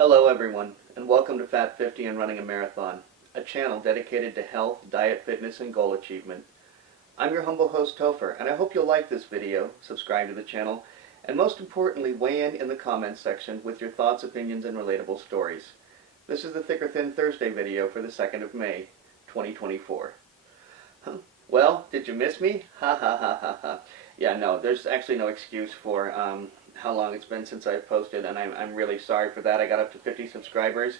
Hello everyone, and welcome to Fat 50 and Running a Marathon, a channel dedicated to health, diet, fitness, and goal achievement. I'm your humble host Topher, and I hope you'll like this video, subscribe to the channel, and most importantly weigh in the comments section with your thoughts, opinions, and relatable stories. This is the Thick or Thin Thursday video for the 2nd of May, 2024. Well, did you miss me? Ha ha ha ha ha. Yeah, no, there's actually no excuse for how long it's been since I've posted, and I'm really sorry for that. I got up to 50 subscribers,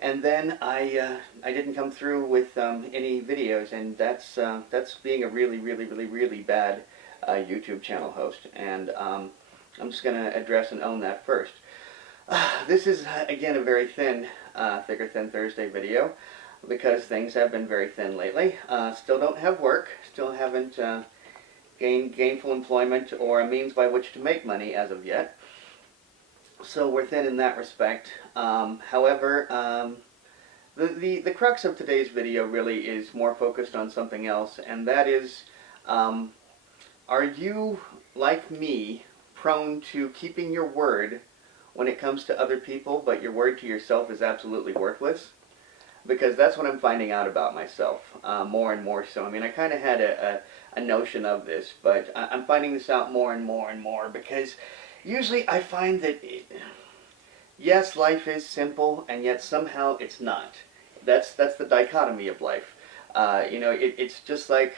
and then I didn't come through with any videos, and that's being a really bad YouTube channel host, and I'm just going to address and own that first. This is, again, a very thin, Thick or Thin Thursday video, because things have been very thin lately. Still don't have work, still haven't gained gainful employment or a means by which to make money as of yet. So we're thin in that respect. However, the crux of today's video really is more focused on something else, and that is, are you, like me, prone to keeping your word when it comes to other people, but your word to yourself is absolutely worthless? Because that's what I'm finding out about myself, more and more so. I mean, I kind of had a notion of this, but I'm finding this out more and more, because usually I find that, yes, life is simple, and yet somehow it's not. That's the dichotomy of life. It's just like,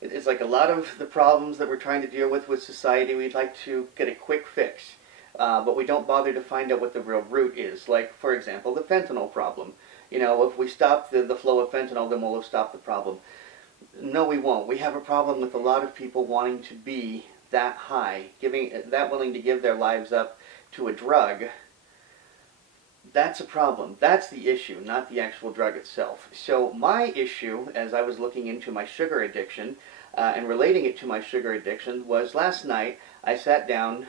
it's like a lot of the problems that we're trying to deal with society, we'd like to get a quick fix, but we don't bother to find out what the real root is. Like, for example, the fentanyl problem. You know, if we stop the flow of fentanyl, then we'll have stopped the problem. No, we won't. We have a problem with a lot of people wanting to be that high, that willing to give their lives up to a drug. That's a problem. That's the issue, not the actual drug itself. So my issue, as I was looking into my sugar addiction and relating it to my sugar addiction, was last night I sat down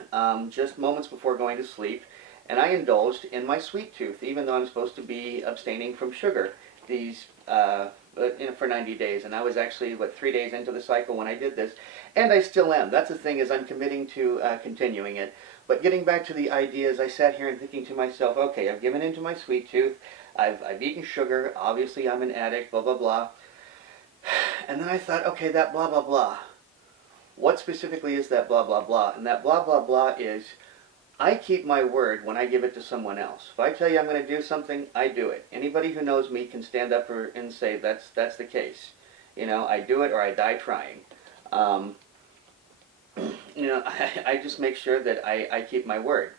just moments before going to sleep, and I indulged in my sweet tooth, even though I'm supposed to be abstaining from sugar for 90 days. And I was actually, 3 days into the cycle when I did this, and I still am. That's the thing, is I'm committing to continuing it. But getting back to the ideas, I sat here and thinking to myself, okay, I've given in to my sweet tooth, I've eaten sugar, obviously I'm an addict, blah, blah, blah. And then I thought, okay, that blah, blah, blah. What specifically is that blah, blah, blah? And that blah, blah, blah is, I keep my word when I give it to someone else. If I tell you I'm going to do something, I do it. Anybody who knows me can stand up and say that's the case. You know, I do it or I die trying. I just make sure that I keep my word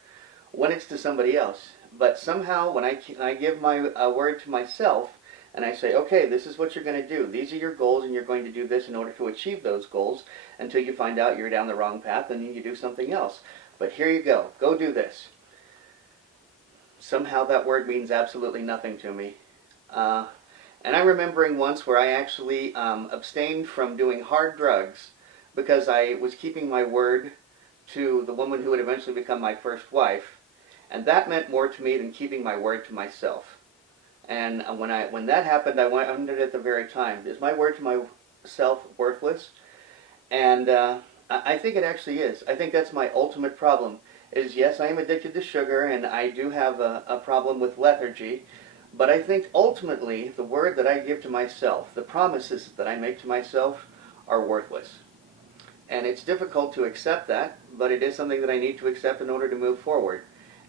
when it's to somebody else. But somehow when I give my word to myself and I say, okay, this is what you're going to do. These are your goals, and you're going to do this in order to achieve those goals until you find out you're down the wrong path and you do something else. But here you go. Go do this. Somehow that word means absolutely nothing to me. And I'm remembering once where I actually abstained from doing hard drugs because I was keeping my word to the woman who would eventually become my first wife. And that meant more to me than keeping my word to myself. And when that happened, I wondered at the very time, is my word to myself worthless? And I think it actually is. I think that's my ultimate problem, is yes, I am addicted to sugar, and I do have a problem with lethargy, but I think ultimately the word that I give to myself, the promises that I make to myself, are worthless. And it's difficult to accept that, but it is something that I need to accept in order to move forward.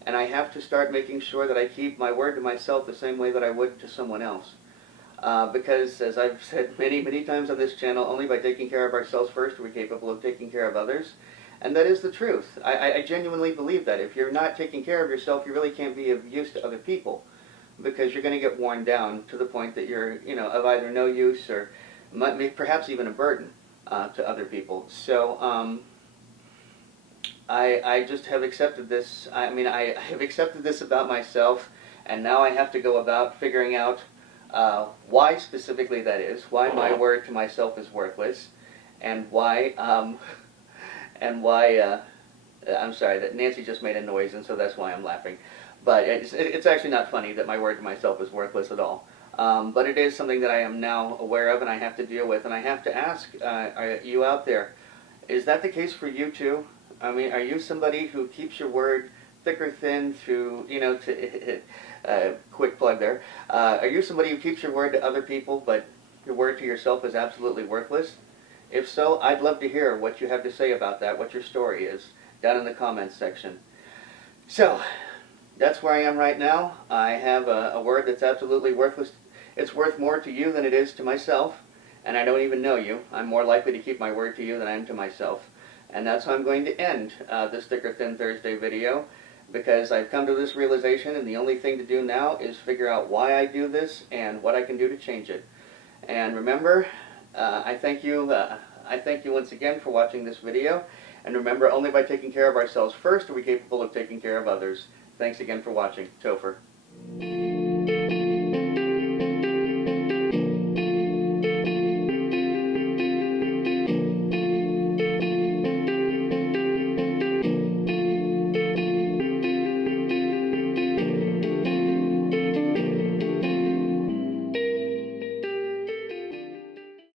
And I have to start making sure that I keep my word to myself the same way that I would to someone else. Because, as I've said many times on this channel, only by taking care of ourselves first are we capable of taking care of others. And that is the truth. I genuinely believe that. If you're not taking care of yourself, you really can't be of use to other people. Because you're going to get worn down to the point that you're, of either no use or perhaps even a burden to other people. So, I just have accepted this. I mean, I have accepted this about myself, and now I have to go about figuring out why specifically that is, why my word to myself is worthless, and why, I'm sorry, that Nancy just made a noise, and so that's why I'm laughing. But it's actually not funny that my word to myself is worthless at all. But it is something that I am now aware of and I have to deal with, and I have to ask you out there, is that the case for you too? I mean, are you somebody who keeps your word thick or thin through, quick plug there. Are you somebody who keeps your word to other people, but your word to yourself is absolutely worthless? If so, I'd love to hear what you have to say about that, what your story is, down in the comments section. So, that's where I am right now. I have a word that's absolutely worthless. It's worth more to you than it is to myself, and I don't even know you. I'm more likely to keep my word to you than I am to myself. And that's how I'm going to end this Thick or Thin Thursday video, because I've come to this realization, and the only thing to do now is figure out why I do this and what I can do to change it. And remember, I thank you once again for watching this video. And remember, only by taking care of ourselves first are we capable of taking care of others. Thanks again for watching. Topher.